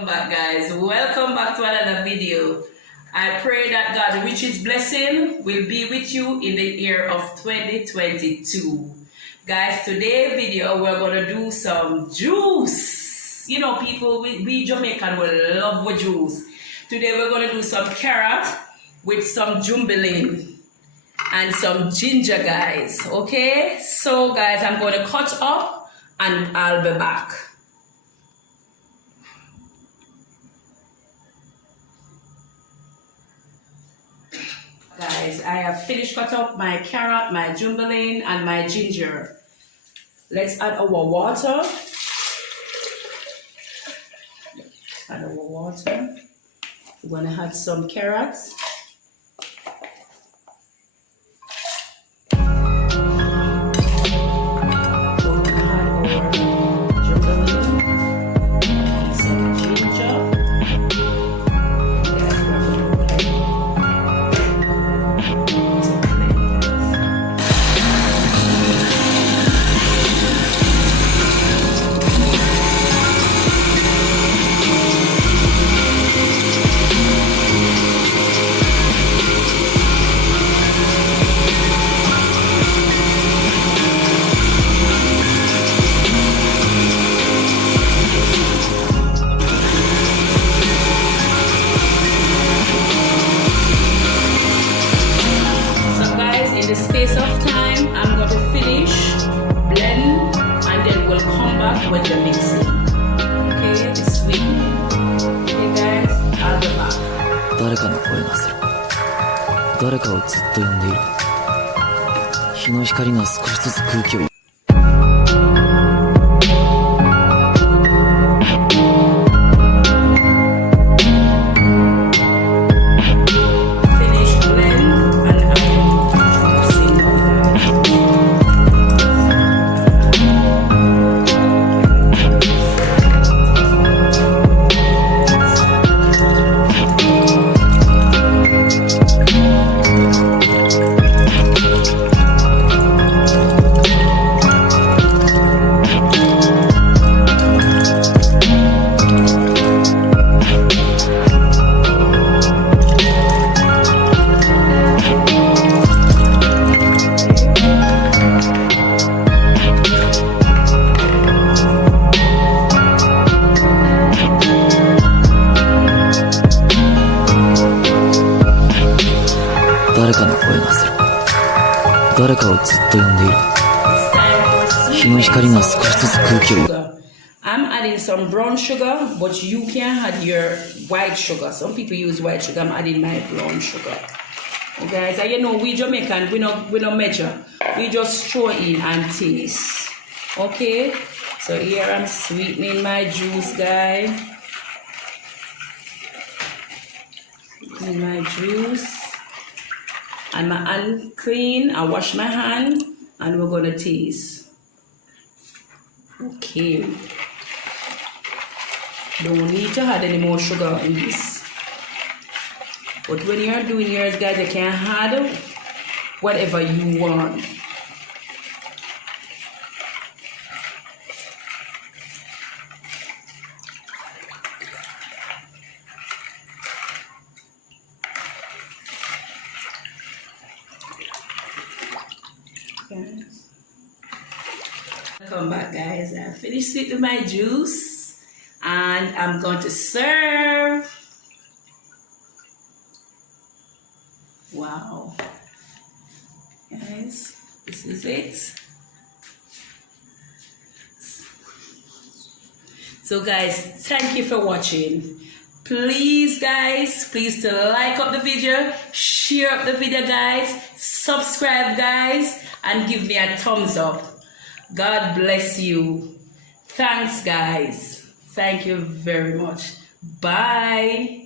Welcome back, guys. Welcome back to another video. I pray that God's richest blessing will be with you in the year of 2022. Guys, today's video we're gonna do some juice. You know, people, we Jamaican will love with juice. Today we're gonna do some carrot with some jumbling and some ginger, guys. Okay, so guys, I'm gonna cut up and I'll be back. Guys, I have finished cut up my carrot, my jumbling, and my ginger. Let's add our water. Add our water. We're gonna add some carrots. In the space of time, I'm going to finish, blend, and then we'll come back with the mixing. Okay, the sweetening. Okay guys, I'll be back. 誰かの声がする。誰かをずっと呼んでいる。日の光が少しずつ空気を 誰かの声がする。誰かをずっと呼んでいる。日の光が少しずつ空気を I'm adding some brown sugar, but you can add your white sugar. Some people use white sugar. I'm adding my brown sugar. Okay, guys, and you know we Jamaican, we not measure. We just throw in and taste. Okay, so here I'm sweetening my juice, guys. Sweetening my juice. And my hand clean, I wash my hand and we're gonna taste. Okay. Don't need to add any more sugar in this. But when you're doing yours, guys, you can add whatever you want. Welcome back, guys. I finished with my juice and I'm going to serve. Wow, guys, this is it. So guys, thank you for watching. Please guys, please to like up the video, share up the video guys, subscribe guys, and give me a thumbs up. God bless you. Thanks guys. Thank you very much. Bye.